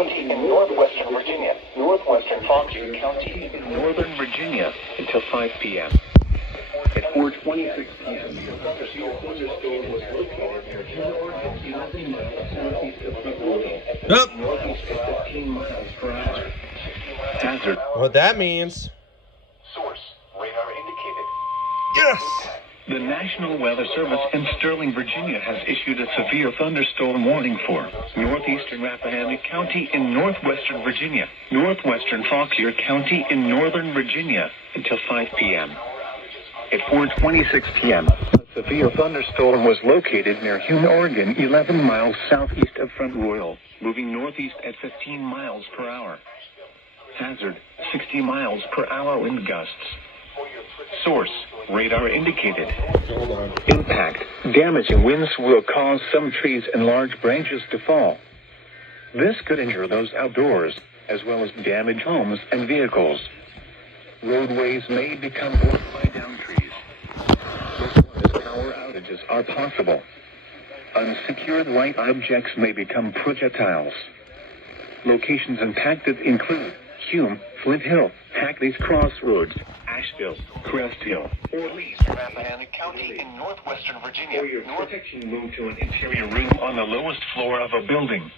County in northwestern Virginia. Northwestern Fauquier County in northern Virginia until 5 p.m. At 4:26 p.m., the thunderstorm was located near Oregon, 11 miles southeast of Front Royal, northeast at 15 miles per hour. Hazard. What that means? Source. Radar indicated. Yes! The National Weather Service in Sterling, Virginia has issued a severe thunderstorm warning for northeastern Rappahannock County in northwestern Virginia, northwestern Fauquier County in northern Virginia until 5 p.m. At 4:26 p.m., a severe thunderstorm was located near Hume, Oregon, 11 miles southeast of Front Royal, moving northeast at 15 miles per hour. Hazard, 60 miles per hour wind gusts. Source, radar indicated. Impact, damaging winds will cause some trees and large branches to fall. This could injure those outdoors, as well as damage homes and vehicles. Roadways may become blocked by downed trees. Power outages are possible. Unsecured light objects may become projectiles. Locations impacted include Hume, Flint Hill, Hackney's Crossroads, Asheville, Crest Hill, Orleans, Rappahannock County in northwestern Virginia. For your protection, move to an interior room on the lowest floor of a building.